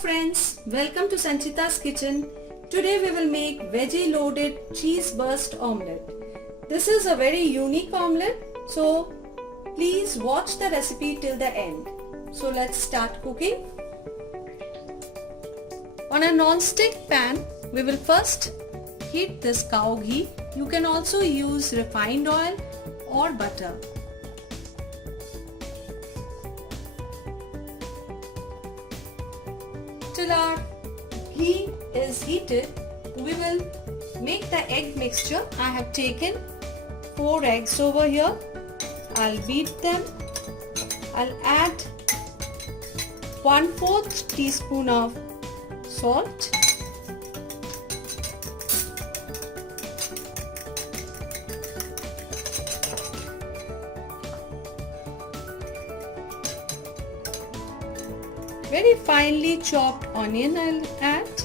friends, welcome to Sanchita's kitchen. Today we will make veggie loaded cheese burst omelette. This is a very unique omelette, so please watch the recipe till the end. So let's start cooking. On a non-stick pan, we will first heat this cow ghee. You can also use refined oil or butter. Till our ghee is heated, we will make the egg mixture. I have taken 4 eggs over here. I'll beat them. I'll add 1/4 teaspoon of salt. Very finely chopped onion I'll add.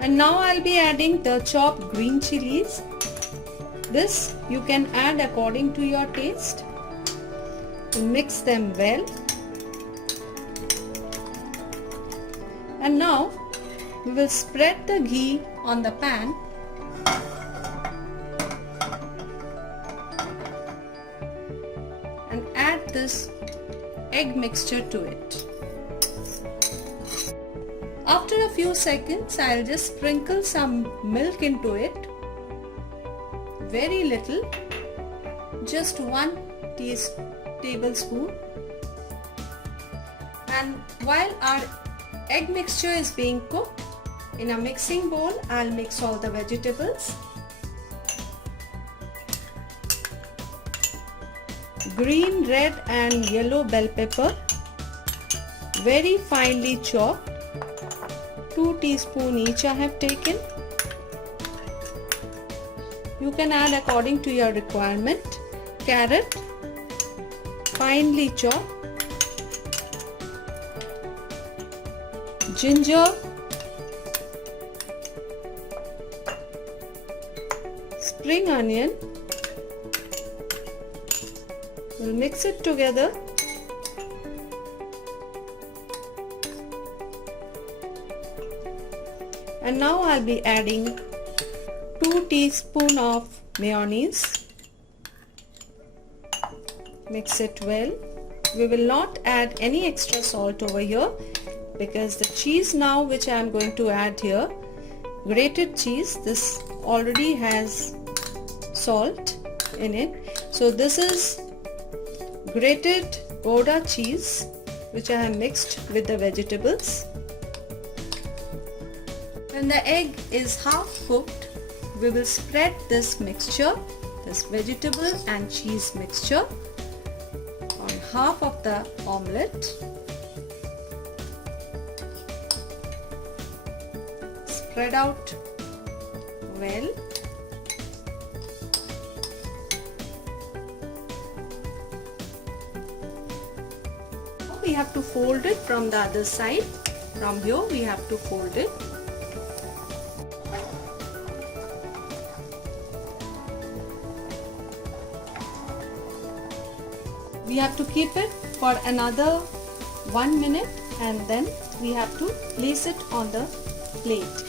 And now I'll be adding the chopped green chilies. This you can add according to your taste. Mix them well. And now we will spread the ghee on the pan. And add this egg mixture to it. After a few seconds, I'll just sprinkle some milk into it. Very little, just 1 tablespoon. And while our egg mixture is being cooked, in a mixing bowl, I'll mix all the vegetables. Green, red and yellow bell pepper, very finely chopped, 2 teaspoons each I have taken. You can add according to your requirement. Carrot, finely chopped. Ginger, spring onion. We'll mix it together. And now I'll be adding 2 teaspoons of mayonnaise. Mix it well. We will not add any extra salt over here because the cheese now which I am going to add here, grated cheese, this already has salt in it. So this is grated Gouda cheese which I have mixed with the vegetables. When the egg is half cooked, we will spread this mixture, this vegetable and cheese mixture, on half of the omelette. Spread out well. We have to fold it from the other side. From here we have to fold it. We have to keep it for another 1 minute and then we have to place it on the plate.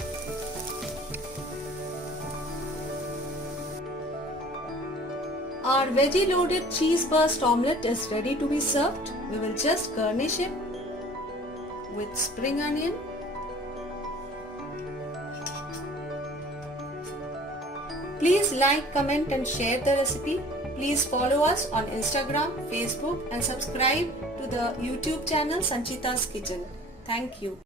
Our veggie loaded cheese burst omelette is ready to be served. We will just garnish it with spring onion. Please like, comment and share the recipe. Please follow us on Instagram, Facebook and subscribe to the YouTube channel Sanchita's Kitchen. Thank you.